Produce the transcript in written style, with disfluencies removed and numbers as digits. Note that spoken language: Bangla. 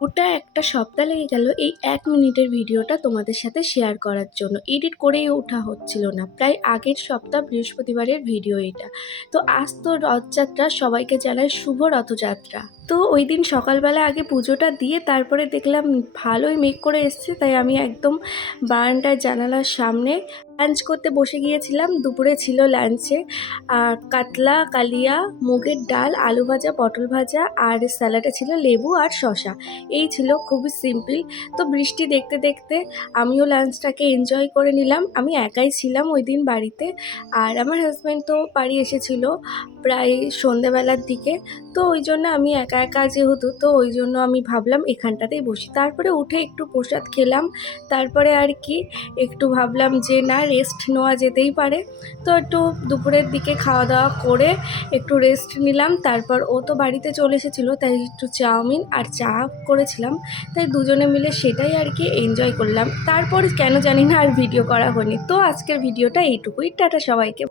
ওটা একটা সপ্তাহ লেগে গেল এই ১ মিনিটের ভিডিওটা তোমাদের সাথে শেয়ার করার জন্য। এডিট করেই ওঠা হচ্ছিল না। প্রায় আগের সপ্তাহ বৃহস্পতিবারের ভিডিও এটা। তো আজ তো রথযাত্রা, সবাইকে জানাই শুভ রথযাত্রা। তো ওইদিন সকালবেলা আগে পুজোটা দিয়ে তারপরে দেখলাম ভালোই মেঘ করে এসছে, তাই আমি একদম বারান্দার জানালার সামনে লাঞ্চ করতে বসে গিয়েছিলাম। দুপুরে ছিল লাঞ্চে কাতলা কালিয়া, মুগের ডাল, আলু ভাজা, পটল ভাজা আর স্যালাডে ছিল লেবু আর শসা। এই ছিল, খুবই সিম্পল। তো বৃষ্টি দেখতে দেখতে আমিও লাঞ্চটাকে এনজয় করে নিলাম। আমি একাই ছিলাম ওই দিন বাড়িতে, আর আমার হাজব্যান্ড তো বাড়ি এসেছিল প্রায় সন্ধেবেলার দিকে। তো ওই জন্য আমি একা একা যেহেতু, তো ওই জন্য আমি ভাবলাম এখানটাতেই বসি। তারপরে উঠে একটু প্রসাদ খেলাম, তারপরে আর কি একটু ভাবলাম যে না, রেস্ট নেওয়া যেতেই পারে। তো একটু দুপুরের দিকে খাওয়া দাওয়া করে একটু রেস্ট নিলাম। তারপর ও তো বাড়িতে চলে এসেছিলো, তাই একটু চাউমিন আর চা করেছিলাম, তাই দুজনে মিলে সেটাই আর কি এনজয় করলাম। তারপর কেন জানি না আর ভিডিও করা হয়নি। তো আজকের ভিডিওটা এইটুকুই। টাটা সবাইকে।